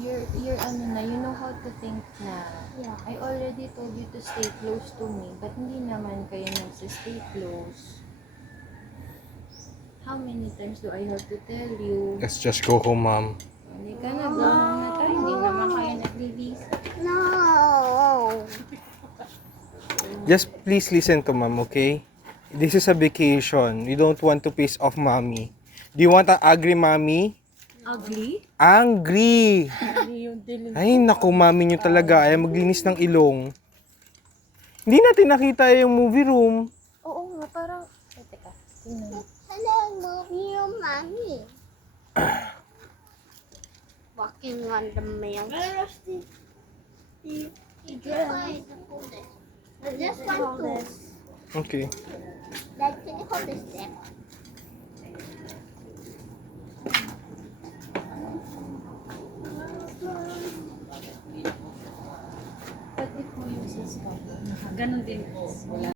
you're ano na, you know how to think na. Yeah. I already told you to stay close to me, but hindi naman kayo nagsistay close. How many times do I have to tell you? Let's just go home, Mom. Hindi ka na, go home na tayo. Hindi naman kayo nagbibisa. No. Just please listen to Mom, okay? This is a vacation. You don't want to piss off Mommy. Do you want an angry Mommy? Ugly? Angry! Ay, naku, Mommy nyo talaga. Ay, maglinis ng ilong. Hindi natin nakita yung movie room. Oo nga, parang... Ay, teka. Tingnan mo. Hello, mommy. Walking on the mail. I just want to. Okay. Like, can you hold this step? Pati po yung sis ko. Ganon din po. Wala